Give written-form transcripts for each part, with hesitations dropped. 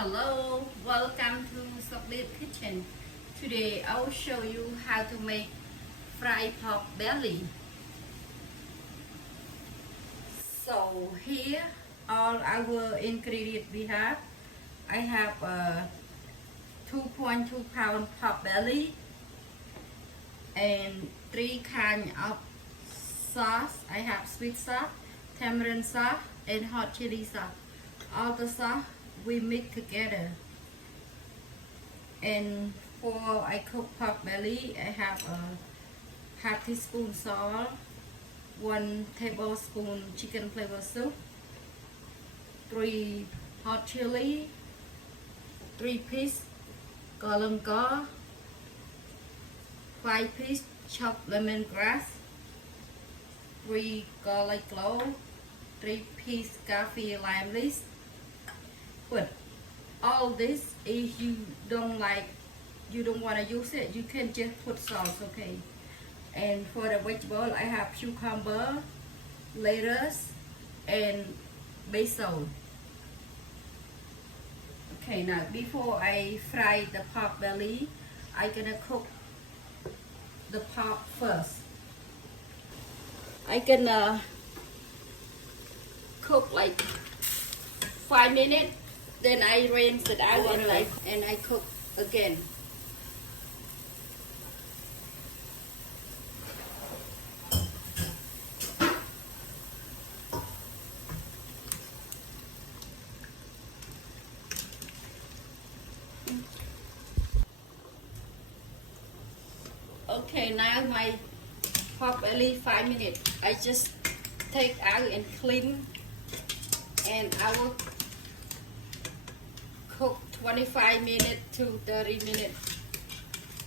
Hello, welcome to Chocolate Kitchen. Today I will show you how to make fried pork belly. So here all our ingredients we have. I have a 2.2 pound pork belly and 3 kinds of sauce. I have sweet sauce, tamarind sauce, and hot chili sauce. All the sauce we mix together. And for I cook pork belly, I have a half teaspoon salt, 1 tablespoon chicken flavor soup, 3 hot chili, 3 piece garam, 5 piece chopped lemongrass, 3 garlic clove, 3 piece kaffir lime leaves. But all this, if you don't want to use it, you can just put salt, okay? And for the vegetable, I have cucumber, lettuce, and basil. Okay, now before I fry the pork belly, I'm gonna cook the pork first. I'm gonna cook like 5 minutes. Then I rinse it out and I cook again. Okay, now my pork belly 5 minutes. I just take out and clean, and I will cook 25 minutes to 30 minutes.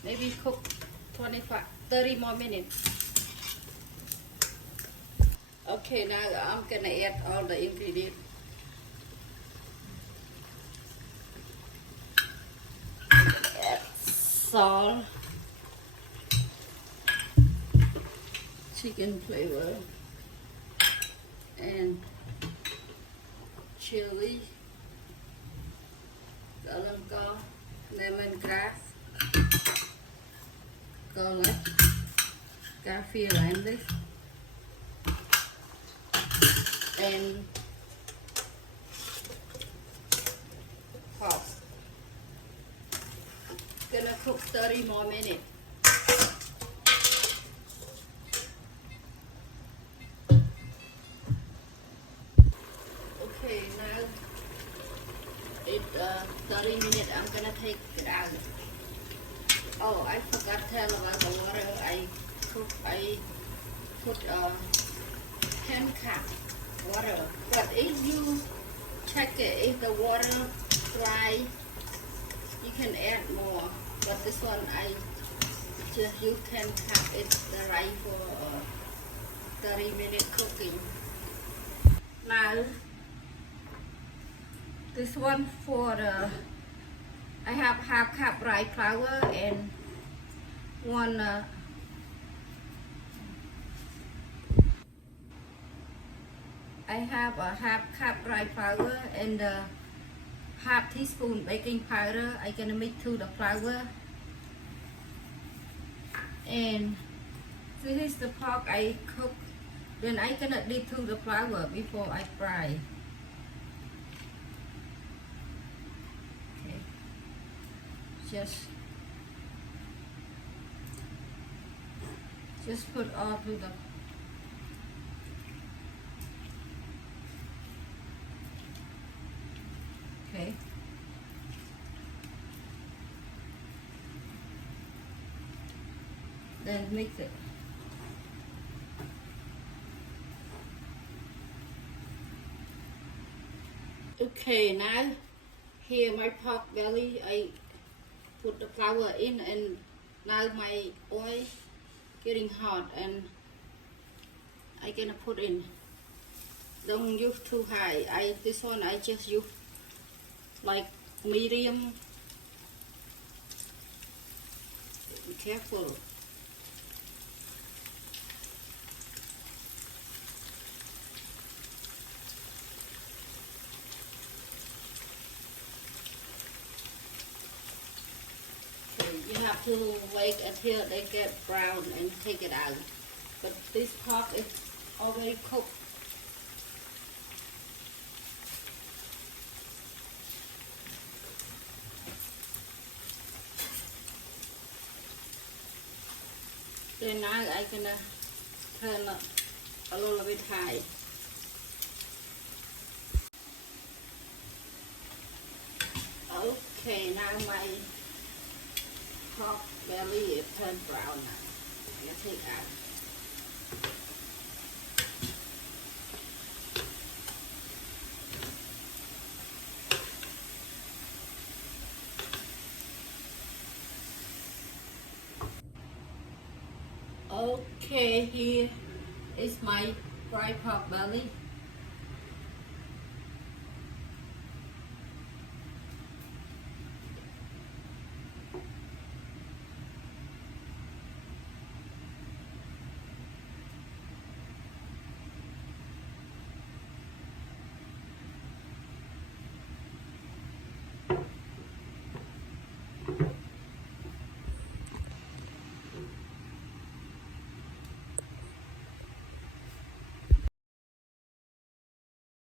Maybe cook 30 more minutes. Okay, now I'm gonna add all the ingredients. Add salt, chicken flavor, and chili, lemongrass, garlic, kaffir lime leaf, and pork. Gonna cook 30 more minutes. Okay, now it's 30 minutes. I'm gonna take it out. Oh, I forgot to tell about the water. I put 10 cup water. But if you check it, if the water dry, you can add more. But this one I just use 10 cup. It's right for 30 minute cooking. Now this one for the, I have half cup rice flour and one I have a half cup rice flour and half teaspoon baking powder. I'm gonna mix to the flour, and this is the pork I cook. Then I'm gonna dip to the flour before I fry. Just put all to the, okay. Then mix it. Okay, now here my pork belly, I put the flour in, and now my oil getting hot, and I gonna put in. Don't use too high. This one I just use like medium. Be careful. You have to wait until they get brown and take it out. But this pork is already cooked. Then now I'm gonna turn up a little bit high. Okay, now my pork belly is turned brown now. I'm gonna take out. Okay, here is my fried pork belly.